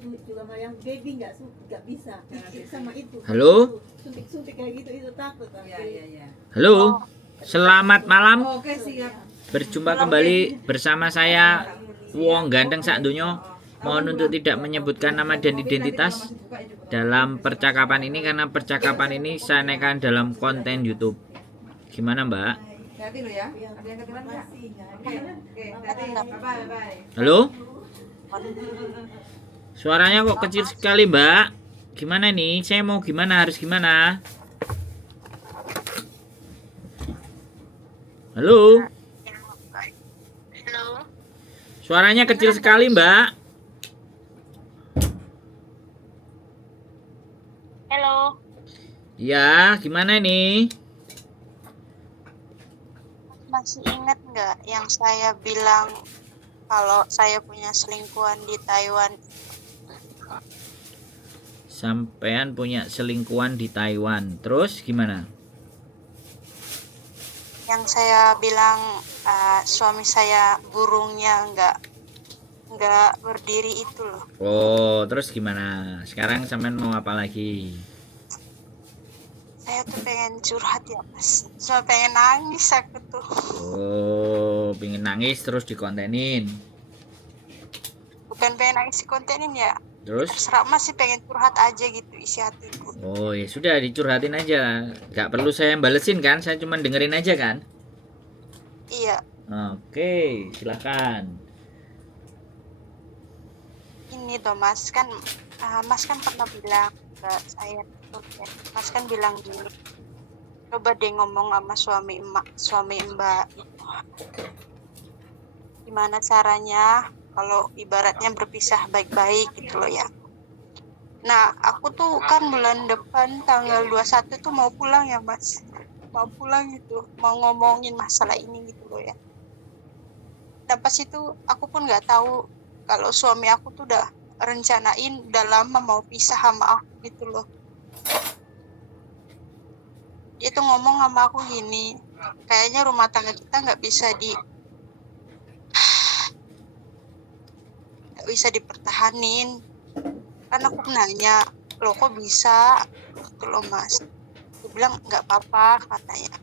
juga sama yang baby nggak bisa sama itu. Halo? Suntik kayak gitu itu takut. Iya. Halo, selamat malam. Oke, siap. Berjumpa kembali bersama saya Wong Ganteng Sak Donya. Mohon untuk tidak menyebutkan nama dan identitas dalam percakapan ini karena percakapan ini saya naikkan dalam konten YouTube. Gimana, Mbak? Hati lo ya. Ada yang kedengeran enggak? Oke, hati. Bye. Halo? Suaranya kok kecil sekali, Mbak. Gimana nih? Saya mau gimana? Harus gimana? Halo? Halo, Suaranya kecil sekali, Mbak. halo, Ya, gimana nih? masih ingat nggak yang saya bilang kalau saya punya selingkuhan di Taiwan? Sampean punya selingkuhan di Taiwan. Terus gimana? Yang saya bilang suami saya burungnya nggak berdiri itu loh. Oh, terus gimana? Sekarang sampean mau apa lagi? Saya tuh pengen curhat ya mas, cuma pengen nangis aku tuh. Oh, pingin nangis terus dikontenin. Bukan pengen nangis di kontenin ya. Terus? Terserah mas sih, pengen curhat aja gitu isi hatiku. Oh, ya sudah dicurhatin aja. Gak perlu saya balesin kan? Saya cuma dengerin aja kan? Iya, Oke, silakan. ini dong mas kan, mas kan pernah bilang ke saya, mas kan bilang gini, coba deh ngomong sama suami mbak, gimana caranya kalau ibaratnya berpisah baik-baik gitu loh ya. Nah aku tuh kan bulan depan tanggal 21 tuh mau pulang ya mas, mau pulang gitu, mau ngomongin masalah ini gitu loh ya. Dan pas itu aku pun nggak tahu kalau suami aku tuh udah rencanain udah lama mau pisah sama aku gitu loh. Dia tuh ngomong sama aku gini, kayaknya rumah tangga kita nggak bisa dipertahanin. Kan aku nanya, loh kok bisa gitu loh mas. Dia bilang nggak apa-apa katanya,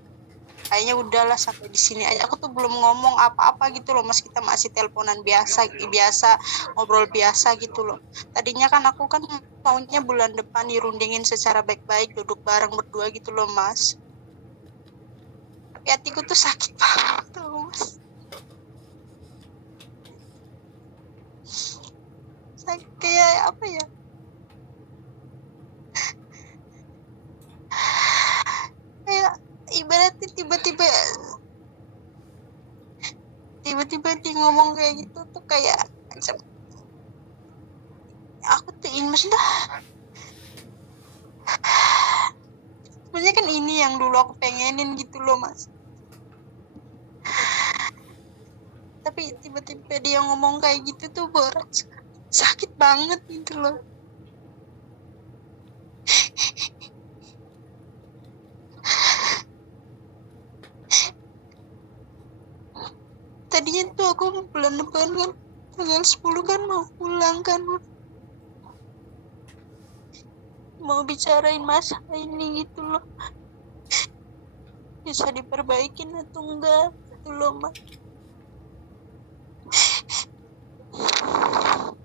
kayaknya udahlah sampai di sini aja. Aku tuh belum ngomong apa-apa gitu loh mas, kita masih teleponan biasa ngobrol biasa gitu loh. Tadinya kan aku kan maunya bulan depan dirundingin secara baik-baik, duduk bareng berdua gitu loh mas. Tapi hatiku tuh sakit banget tuh mas, sakit kayak apa ya, kayak ibaratnya tiba-tiba dia ngomong kayak gitu tuh kayak macam aku tuh maksudnya sebenarnya kan ini yang dulu aku pengenin gitu loh mas, tapi tiba-tiba dia ngomong kayak gitu tuh berat, sakit banget gitu loh. Tadinya tuh aku bulan depan kan tanggal 10 kan mau pulang kan, mau bicarain masalah ini gitu loh, bisa diperbaikin atau enggak gitu loh mas.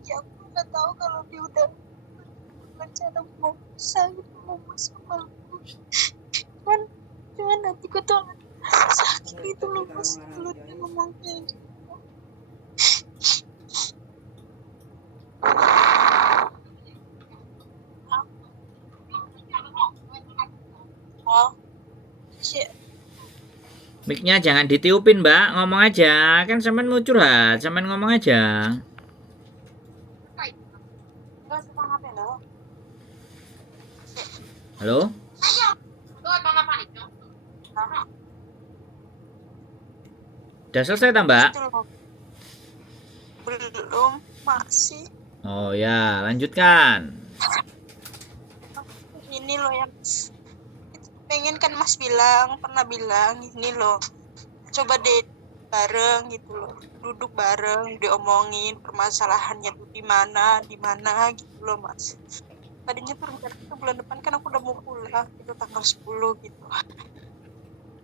Ya aku nggak tahu kalau dia udah rencana mau pisah gitu mau sama aku, cuman hatiku tuh sakit gitu loh mas kalau dia ngomong kayak gitu. Oh, shit. Mic-nya jangan ditiupin, Mbak. Ngomong aja. Kan sampean mau curhat, sampean ngomong aja. Halo? Udah selesai tak, Mbak? Belum, masih. Oh ya, lanjutkan. Ini loh yang pengen kan mas pernah bilang ini loh, coba deh bareng gitu loh, duduk bareng, diomongin permasalahannya tuh di mana gitu loh Mas. Tadinya tuh rencana itu bulan depan kan aku udah mau pulang, itu tanggal 10 gitu.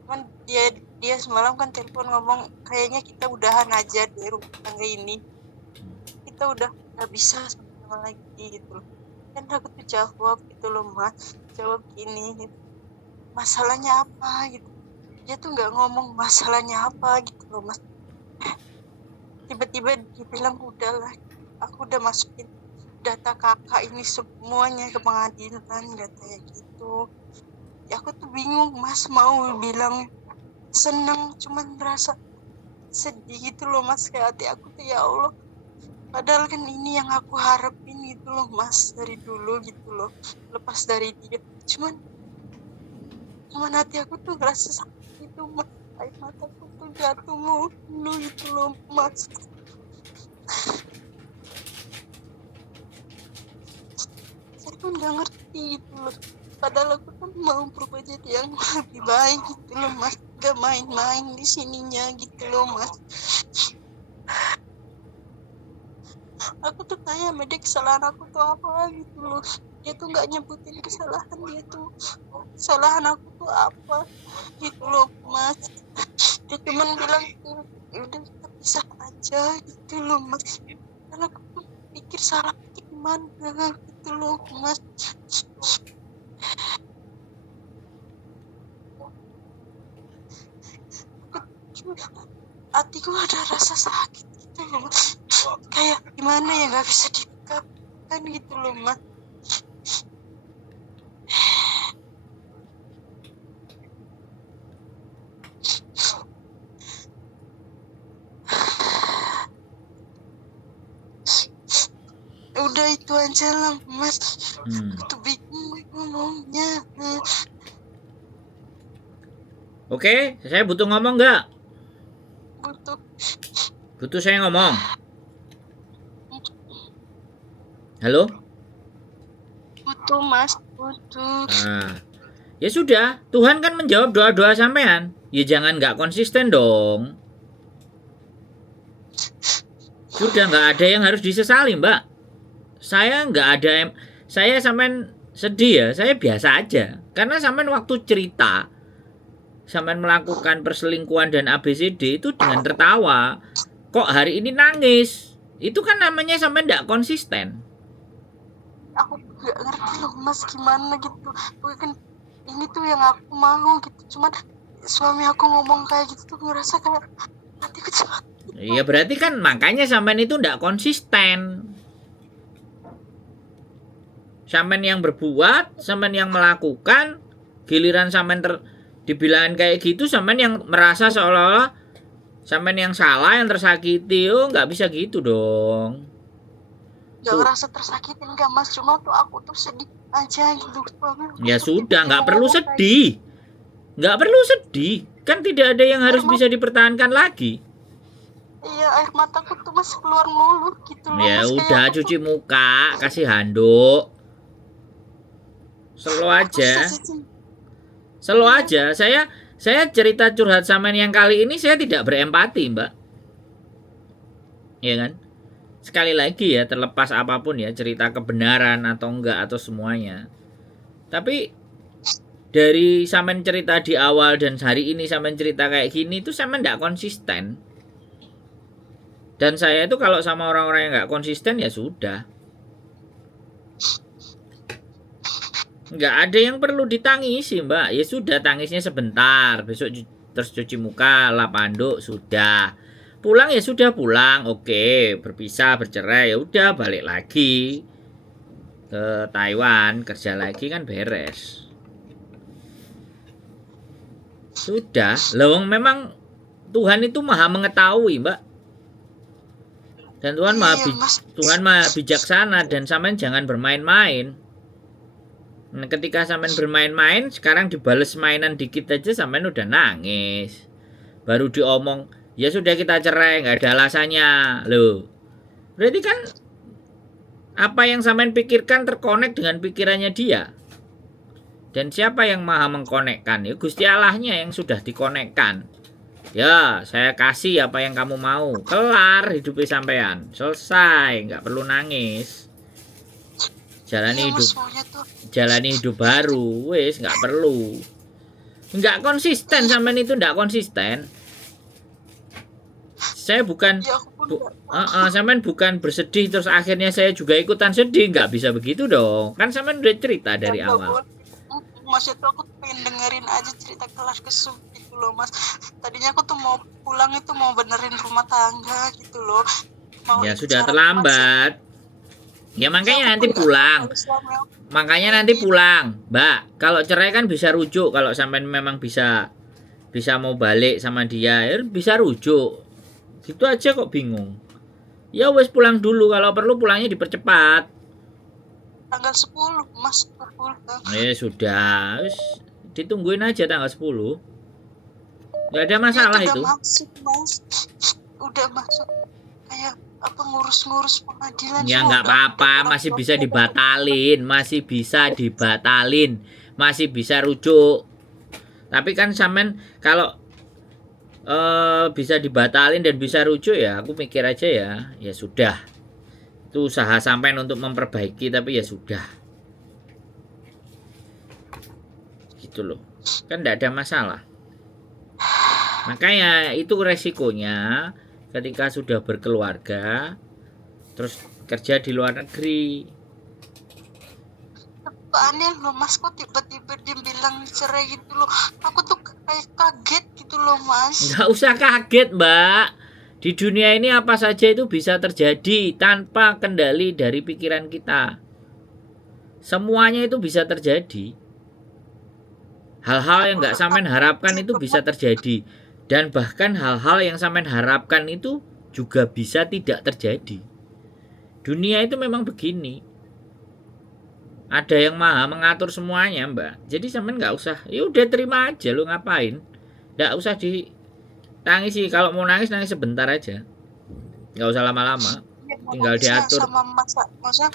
Cuman dia semalam kan telepon ngomong kayaknya kita udahan aja deh rumah tangga ini, kita udah nggak bisa sama lagi gitu loh. Dan aku tuh jawab gitu loh Mas, jawab gini gitu, masalahnya apa gitu. Dia tuh nggak ngomong masalahnya apa gitu loh Mas. Tiba-tiba dia bilang udahlah, aku udah masukin data kakak ini semuanya ke pengadilan katanya gitu. Ya aku tuh bingung Mas, mau bilang seneng cuman merasa sedih gitu loh Mas, kayak hati aku tuh ya Allah, padahal kan ini yang aku harapin gitu loh Mas dari dulu gitu loh, lepas dari dia. Cuman hati aku tuh ngerasa sakit gitu Mas, air mataku tuh jatuh mulu gitu loh Mas. Saya pun nggak ngerti gitu loh, padahal aku kan mau berubah jadi yang lebih baik gitu loh Mas, gak main-main di sininya gitu loh Mas. Aku tuh tanya sama dia kesalahan aku tuh apa gitu loh, dia tuh nggak nyebutin kesalahan dia tuh, kesalahan aku tuh apa gitu loh Mas. Dia cuman bilang udah kita pisah aja gitu loh Mas. Karena aku tuh pikir salah gimana gitu loh Mas. Hatiku ada rasa sakit gitu loh Mas, kayak gimana ya, nggak bisa diungkapkan gitu loh Mas. Udah itu aja lah Mas, aku bingung ngomongnya. Oke, saya butuh ngomong nggak? Butuh saya ngomong. Halo? Butuh Mas, butuh. Nah, ya sudah, Tuhan kan menjawab doa-doa sampean. Ya jangan nggak konsisten dong. Sudah nggak ada yang harus disesali Mbak. Saya nggak ada, saya sampean sedih ya, saya biasa aja. Karena sampean waktu cerita, sampean melakukan perselingkuhan dan ABCD itu dengan tertawa. Kok hari ini nangis? Itu kan namanya sampean nggak konsisten. Aku nggak ngerti loh Mas gimana gitu. Mungkin ini tuh yang aku mau gitu. Cuman suami aku ngomong kayak gitu tuh ngerasa kayak hatiku cuma. Iya berarti kan makanya sampean itu nggak konsisten. Sampean yang berbuat, sampean yang melakukan, giliran sampean dibilangin kayak gitu, sampean yang merasa seolah-olah sampean yang salah, yang tersakiti. Oh nggak bisa gitu dong. Gak ngerasa tersakitin enggak Mas, cuma tuh aku tuh sedih aja gitu. Ya sudah, nggak perlu sedih. Nggak perlu sedih. Kan tidak ada yang harus bisa dipertahankan lagi. Iya, air mataku tuh Mas keluar mulu gitu loh. Ya Mas, udah, cuci muka, kasih handuk. Slow aja. Slow aja. Saya cerita curhat sama yang kali ini saya tidak berempati, Mbak. Iya kan? Sekali lagi ya, terlepas apapun ya, cerita kebenaran atau enggak atau semuanya. Tapi dari sampean cerita di awal dan hari ini sampean cerita kayak gini itu sampean enggak konsisten. Dan saya itu kalau sama orang-orang yang enggak konsisten ya sudah. Enggak ada yang perlu ditangisi, Mbak. Ya sudah, tangisnya sebentar. Besok terus cuci muka, lap handuk, sudah. Pulang ya sudah pulang, oke, berpisah, bercerai, ya udah balik lagi ke Taiwan, kerja lagi kan beres. Sudah, loh memang Tuhan itu maha mengetahui, Mbak. Dan Tuhan maha bijaksana dan sampean jangan bermain-main. Nah, ketika sampean bermain-main, sekarang dibales mainan dikit aja sampean udah nangis. Baru diomong, ya sudah kita cerai, nggak ada alasannya. Loh, berarti kan apa yang sampean pikirkan terkonek dengan pikirannya dia. Dan siapa yang maha mengkonekkan? Ya Gusti Allahnya yang sudah dikonekkan. Ya, saya kasih apa yang kamu mau. Kelar hidupnya sampean. Selesai, nggak perlu nangis. Jalani Iya, hidup, Mas, maunya tuh. jalani hidup baru. Wes, nggak perlu. Nggak konsisten sampean itu nggak konsisten. Saya bukan Ya aku pun sampean bukan bersedih terus akhirnya saya juga ikutan sedih, nggak bisa begitu dong. Kan sampean udah cerita dari nggak awal. boleh. Mas itu aku pengen dengerin aja cerita kelas kesum gitu loh, Mas. Tadinya aku tuh mau pulang itu mau benerin rumah tangga gitu loh. Mau Ya ikut sudah cara terlambat. Ya makanya nanti pulang. Makanya nanti pulang, Mbak. Kalau cerai kan bisa rujuk. Kalau sampean memang bisa mau balik sama dia, ya bisa rujuk. Gitu aja kok bingung. Ya wes pulang dulu, kalau perlu pulangnya dipercepat. tanggal 10, Mas. 10. Sudah. Wes, ditungguin aja tanggal 10. Nggak ada masalah Udah itu. masuk, Mas. Udah masuk kayak apa ngurus-ngurus pengadilan. Ya semua nggak udah- apa-apa, udah masih orang bisa tua. dibatalin, masih bisa rujuk. Tapi kan sampean kalau bisa dibatalin dan bisa rujuk ya, aku mikir aja ya sudah. Itu usaha sampean untuk memperbaiki, tapi ya sudah. Gitu loh. Kan enggak ada masalah. Makanya itu resikonya ketika sudah berkeluarga terus kerja di luar negeri. Aneh loh, Mas, kok tiba-tiba dia bilang cerai gitu loh. Aku tuh kayak kaget gitu loh, Mas. Nggak usah kaget, Mbak. Di dunia ini apa saja itu bisa terjadi tanpa kendali dari pikiran kita. Semuanya itu bisa terjadi. Hal-hal yang nggak sampean harapkan itu bisa terjadi. Dan bahkan hal-hal yang sampean harapkan itu juga bisa tidak terjadi. Dunia itu memang begini. Ada yang maha mengatur semuanya, Mbak. Jadi sampean nggak usah, ya udah terima aja, lu ngapain. Nggak usah ditangisi. Kalau mau nangis sebentar aja. Nggak usah lama-lama. Tinggal diatur. Sama Mas, masa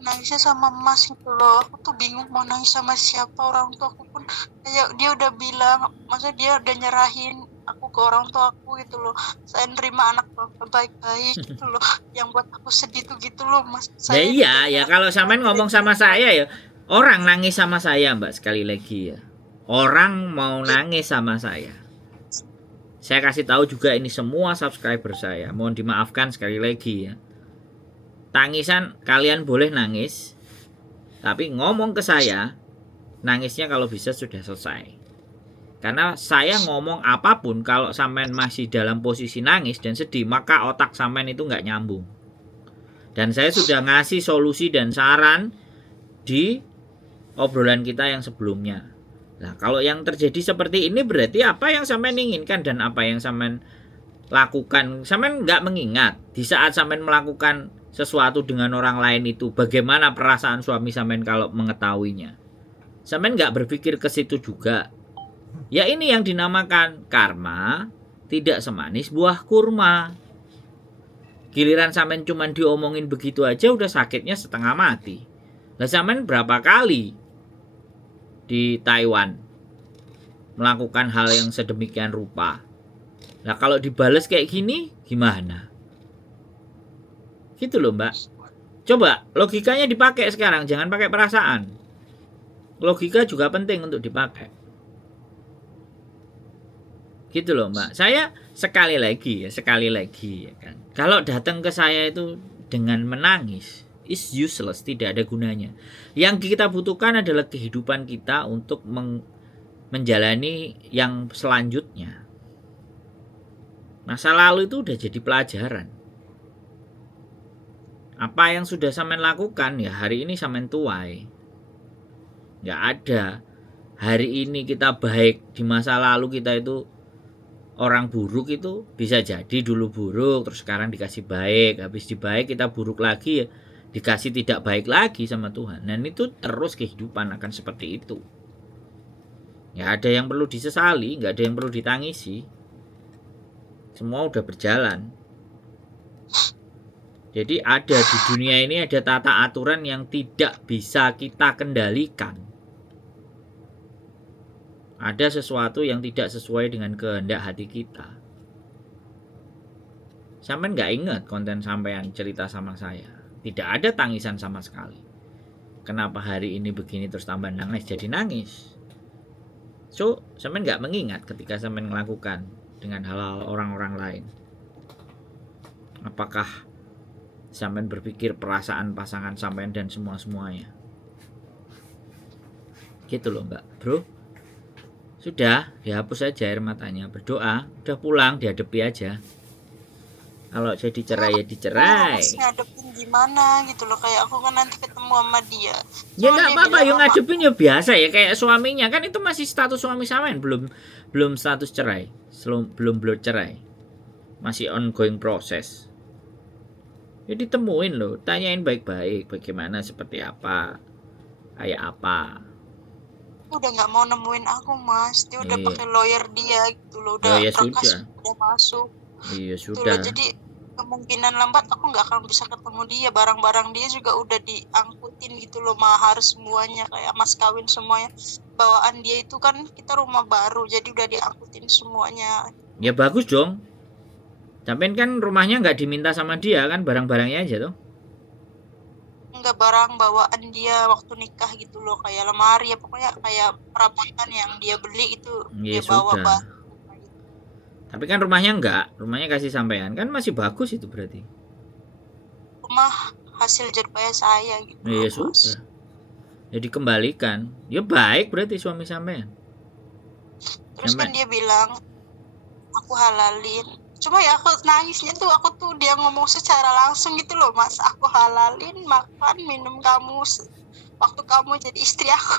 nangisnya sama Mas gitu loh. Aku tuh bingung mau nangis sama siapa. Orang tua aku pun kayak dia udah bilang, masa dia udah nyerahin aku ke orang tua aku gitu loh. Saya nerima anak baik-baik gitu loh. Yang buat aku sedih tuh gitu loh, Mas. Ya iya, ya kalau sampean ngomong sama saya ya, orang nangis sama saya, Mbak, sekali lagi ya. Orang mau nangis sama saya. Saya kasih tahu juga ini semua subscriber saya. Mohon dimaafkan sekali lagi ya. Tangisan kalian boleh nangis, tapi ngomong ke saya, nangisnya kalau bisa sudah selesai. Karena saya ngomong apapun kalau sampean masih dalam posisi nangis dan sedih, maka otak sampean itu nggak nyambung. Dan saya sudah ngasih solusi dan saran di obrolan kita yang sebelumnya. Nah, kalau yang terjadi seperti ini berarti apa yang sampean inginkan dan apa yang sampean lakukan. Sampean nggak mengingat di saat sampean melakukan sesuatu dengan orang lain itu bagaimana perasaan suami sampean kalau mengetahuinya. Sampean nggak berpikir ke situ juga. Ya ini yang dinamakan karma tidak semanis buah kurma. Giliran sampean cuman diomongin begitu aja udah sakitnya setengah mati. Lah sampean berapa kali di Taiwan melakukan hal yang sedemikian rupa? Nah kalau dibales kayak gini gimana? Gitu loh, Mbak. Coba logikanya dipakai sekarang, jangan pakai perasaan. Logika juga penting untuk dipakai. Gitu loh, Mbak. Saya sekali lagi ya kan. Kalau datang ke saya itu dengan menangis, is useless, tidak ada gunanya. Yang kita butuhkan adalah kehidupan kita untuk menjalani yang selanjutnya. Masa lalu itu udah jadi pelajaran. Apa yang sudah sampean lakukan ya hari ini sampean tuai. Nggak ada hari ini kita baik, di masa lalu kita itu orang buruk. Itu bisa jadi dulu buruk terus sekarang dikasih baik, habis dibaik kita buruk lagi ya dikasih tidak baik lagi sama Tuhan. Dan itu terus kehidupan akan seperti itu. Nggak ada yang perlu disesali, nggak ada yang perlu ditangisi. Semua udah berjalan. Jadi ada di dunia ini ada tata aturan yang tidak bisa kita kendalikan. ada sesuatu yang tidak sesuai dengan kehendak hati kita. Sampean nggak ingat konten sampean cerita sama saya. Tidak ada tangisan sama sekali. Kenapa hari ini begini terus tambah nangis jadi nangis? So, sampean nggak mengingat ketika sampean melakukan dengan hal-hal orang-orang lain. Apakah sampean berpikir perasaan pasangan sampean dan semua-semuanya? Gitu loh Mbak, Bro. Sudah, dihapus aja air matanya, berdoa, udah pulang, dihadapi aja. Kalau jadi cerai ya dicerai. Harus ngadepin gimana gitu loh, kayak aku kan nanti ketemu sama dia. Ya Cuma nggak dia apa-apa, bilang, yang "Mama, ngadepin ya biasa ya kayak suaminya kan itu masih status suami samain, belum status cerai, belum cerai, masih ongoing proses. Ya ditemuin loh, tanyain baik-baik bagaimana seperti apa, kayak apa. udah nggak mau nemuin aku Mas, dia udah Iya. pakai lawyer dia gitu loh, udah Ya berkas sudah. udah masuk Iya gitu loh. sudah. Jadi kemungkinan lambat aku nggak akan bisa ketemu dia, barang-barang dia juga udah diangkutin gitu loh, mahar semuanya kayak mas kawin semuanya, bawaan dia itu kan kita rumah baru jadi udah diangkutin semuanya. Ya bagus dong. Sampean kan rumahnya nggak diminta sama dia kan, barang-barangnya aja tuh. Nggak, barang bawaan dia waktu nikah gitu loh, kayak lemari ya, pokoknya kayak perabotan yang dia beli itu Ya dia bawa sudah. baru. Tapi kan rumahnya enggak, rumahnya kasih sampean kan masih bagus itu berarti. Rumah hasil jeripaya saya gitu Ya loh, Mas. sudah. Ya dikembalikan. Ya baik berarti suami sampean. Terus kan Sampai- dia bilang aku halalin, cuma ya aku nangisnya tuh, aku tuh dia ngomong secara langsung gitu loh Mas, aku halalin makan minum kamu waktu kamu jadi istri aku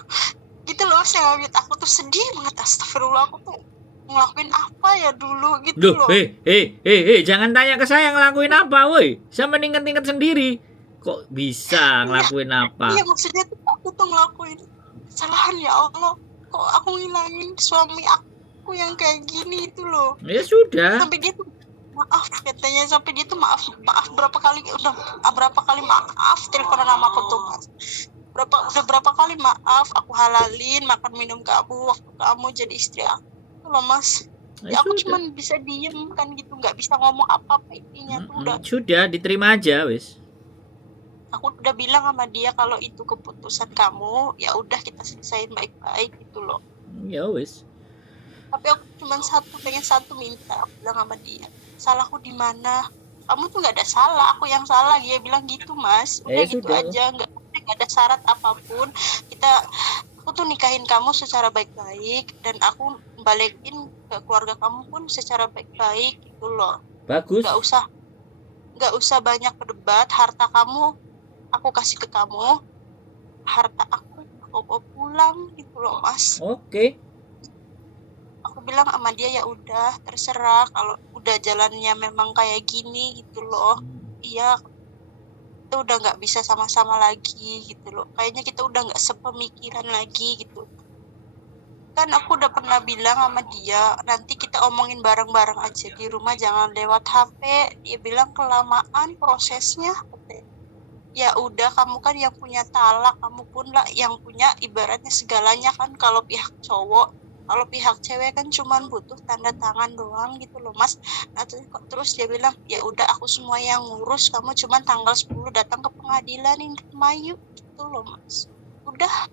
gitu loh. Saya ngeliat aku tuh sedih banget, astagfirullah, aku tuh ngelakuin apa ya dulu gitu Loh, loh. jangan tanya ke saya ngelakuin apa, woi. Sama inget-inget sendiri. Kok bisa ngelakuin apa? Iya, maksudnya tuh aku tuh ngelakuin kesalahan, ya Allah, kok aku ngilangin suami aku yang kayak gini itu loh. Ya sudah. Sampai dia tuh maaf katanya, sampai dia tuh maaf berapa kali, udah berapa kali maaf teleponan sama aku tuh Mas, udah berapa kali maaf, aku halalin makan minum kamu waktu kamu jadi istri aku loh Mas. Ya Ya aku sudah. cuman bisa diem kan gitu, nggak bisa ngomong apa-apa, intinya tuh udah Sudah diterima aja, wis. aku udah bilang sama dia kalau itu keputusan kamu, ya udah kita selesain baik-baik gitu loh. Ya wis. Tapi aku cuman pengen satu minta, aku bilang sama dia, salahku di mana? Kamu tuh nggak ada salah, aku yang salah. Dia bilang gitu Mas, udah gitu sudah. aja, nggak ada syarat apapun. Aku tuh nikahin kamu secara baik-baik dan aku balikin ke keluarga kamu pun secara baik-baik gitu loh. Bagus. Nggak usah banyak berdebat. Harta kamu aku kasih ke kamu, harta aku bawa pulang gitu loh Mas. Oke. Aku bilang sama dia, ya udah terserah kalau udah jalannya memang kayak gini gitu loh. Iya, kita udah nggak bisa sama-sama lagi gitu loh, kayaknya kita udah nggak sepemikiran lagi gitu kan. Aku udah pernah bilang sama dia, nanti kita omongin bareng-bareng aja di rumah, jangan lewat HP. Dia bilang kelamaan prosesnya. Ya udah, kamu kan yang punya talak, kamu pun lah yang punya ibaratnya segalanya kan. Kalau pihak cowok, kalau pihak cewek kan cuman butuh tanda tangan doang gitu loh Mas. Nah, terus dia bilang, ya udah aku semua yang ngurus, kamu cuman tanggal 10 datang ke pengadilan ini Mayu gitu loh Mas. Udah,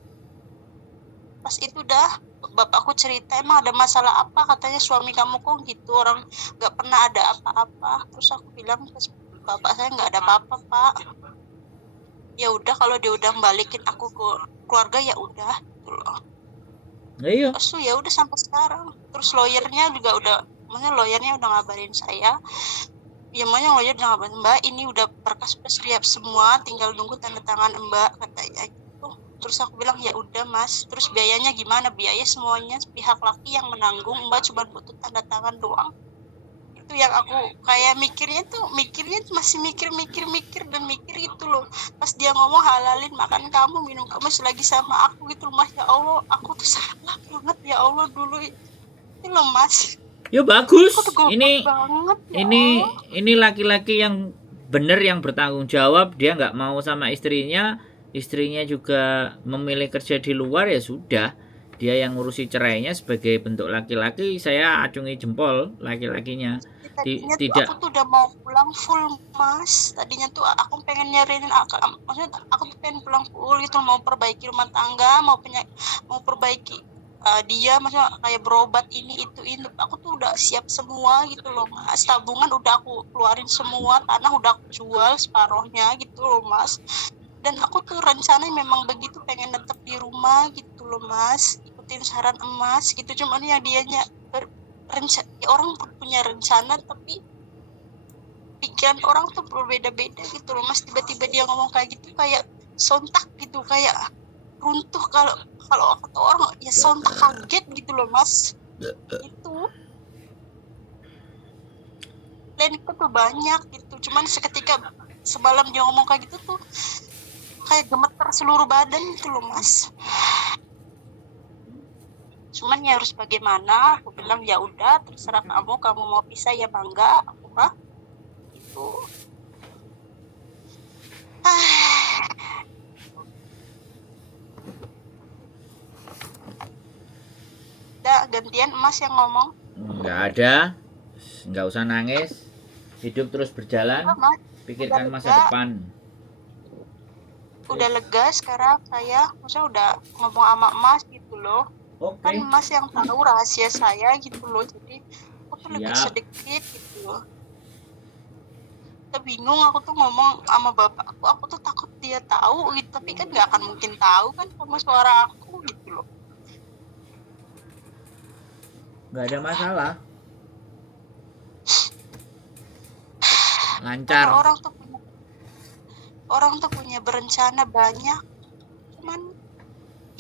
pas itu dah bapakku cerita, emang ada masalah apa, katanya suami kamu kok gitu, orang nggak pernah ada apa-apa. Terus aku bilang ke bapak saya, nggak ada apa-apa Pak. Ya udah, kalau dia udah balikin aku ke keluarga ya udah gitu loh. Ayo. Terus tuh ya udah sampai sekarang. Terus lawyernya juga udah ngabarin saya. Ya makanya lawyer udah ngabarin, Mbak ini udah berkas siap semua, tinggal nunggu tanda tangan Mbak katanya gitu. Terus aku bilang ya udah Mas. Terus biayanya gimana? Biaya semuanya pihak laki yang menanggung, Mbak cuma butuh tanda tangan doang. Itu yang aku kayak mikirnya masih mikir dan mikir itu loh. Pas dia ngomong halalin makan kamu minum kamu selagi sama aku gitu loh Mas. Ya Allah, aku tuh salah banget ya Allah dulu itu loh Mas. Ya bagus. Aku tuh Ini banget, ya ini laki-laki yang benar, yang bertanggung jawab. Dia nggak mau sama istrinya juga memilih kerja di luar, ya sudah. dia yang ngurusi cerainya sebagai bentuk laki-laki, saya acungi jempol laki-lakinya. Tadinya tuh Tidak. aku tuh udah mau pulang full mas. Tadinya tuh aku pengen nyariin, maksudnya aku tuh pengen pulang full gitu, mau perbaiki rumah tangga, mau perbaiki dia, maksudnya kayak berobat ini itu. Aku tuh udah siap semua gitu loh mas. Tabungan udah aku keluarin semua, tanah udah aku jual separohnya gitu loh mas. Dan aku tuh rencananya memang begitu, pengen tetap di rumah gitu loh mas, ikutin saran emas gitu. Cuman yang dianya orang punya rencana, tapi pikiran orang tuh berbeda-beda gitu loh mas. Tiba-tiba dia ngomong kayak gitu, kayak sontak gitu, kayak runtuh. Kalau kata orang ya sontak, kaget gitu loh mas. Itu plan itu tuh banyak gitu, cuman seketika semalam dia ngomong kayak gitu tuh kayak gemeter seluruh badan gitu loh mas. Cuman ya harus bagaimana, aku bilang ya udah terserah kamu mau pisah ya bangga, aku mah itu. Udah gantian emas yang ngomong. Nggak ada, nggak usah nangis, hidup terus berjalan, Mas, pikirkan masa lega. depan. Udah lega sekarang saya, maksudnya udah ngomong sama emas gitu loh. Oke. Kan emas yang tahu rahasia saya gitu loh, jadi aku tuh lebih Siap. sedikit gitu loh. Kita bingung, aku tuh ngomong sama bapakku, aku tuh takut dia tahu gitu, tapi kan nggak akan mungkin tahu kan sama suara aku gitu loh. Nggak ada masalah, lancar. Karena orang tuh punya berencana banyak, cuman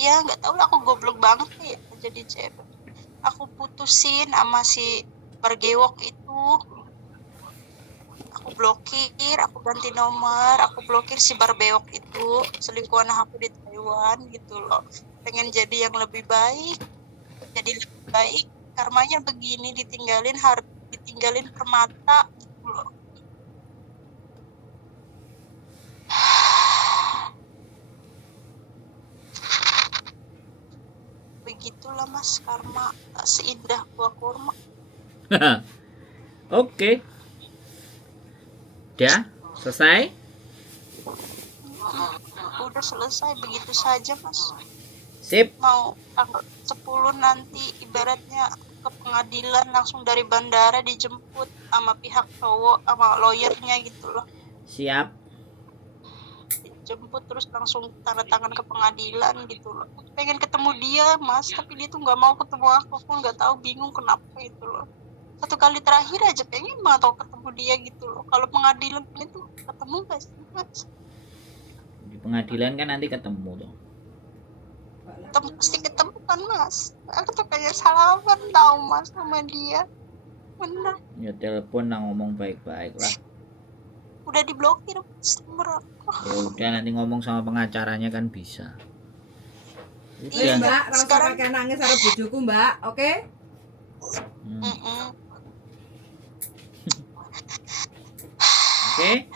ya nggak tahu lah, aku goblok banget ya jadi cewek. Aku putusin sama si bergewok itu, aku blokir, aku ganti nomor, aku blokir si barbewok itu, selingkuhan aku di Taiwan gitu loh. Pengen jadi yang lebih baik, karmanya begini, ditinggalin permata gitu loh. Begitulah mas, karma tak seindah buah kurma. Oke. Udah selesai. Udah selesai begitu saja mas. Sip. Mau tanggal 10 nanti ibaratnya ke pengadilan, langsung dari bandara dijemput sama pihak cowok sama lawyernya gitu loh. Siap. Dijemput terus langsung tanda tangan ke pengadilan gitu loh. Pengen ketemu dia mas, tapi dia tuh nggak mau ketemu aku nggak tahu, bingung kenapa gitu loh. Satu kali terakhir aja pengen banget tau ketemu dia gitu loh. Kalau pengadilan itu ketemu gak sih mas? Di pengadilan kan nanti ketemu tuh. Pasti ketemu kan mas. Aku tuh kayak salaman tau mas sama dia. Bener. Ya telepon lah, ngomong baik-baik lah. Udah diblokir mas nomor aku. Ya udah, nanti ngomong sama pengacaranya kan bisa. Wis Udah. mbak, rasa Sekarang- pakai nangis karo bojoku mbak, oke? Oke.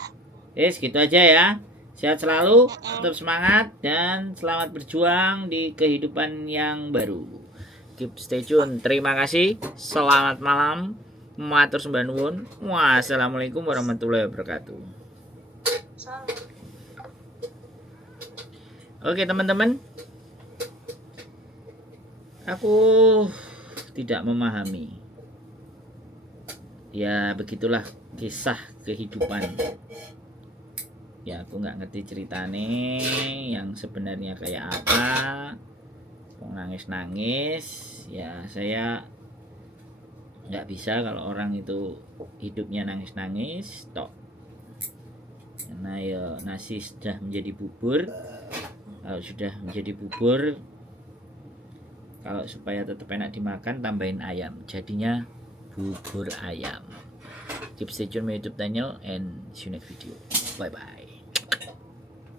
Segitu aja ya. Sehat selalu, tetap semangat, dan selamat berjuang di kehidupan yang baru. Keep stay tune. Terima kasih. Selamat malam. Matur sembah nuwun. Wassalamualaikum warahmatullahi wabarakatuh. Oke teman-teman, aku tidak memahami. Ya begitulah kisah kehidupan. Ya aku nggak ngerti ceritane yang sebenarnya kayak apa. Nangis-nangis. Ya saya nggak bisa kalau orang itu hidupnya nangis-nangis tok. Karena ya nasi sudah menjadi bubur. Kalau sudah menjadi bubur, kalau supaya tetap enak dimakan, tambahin ayam, jadinya bubur ayam. Keep stay tune my YouTube channel and see you next video. Bye bye.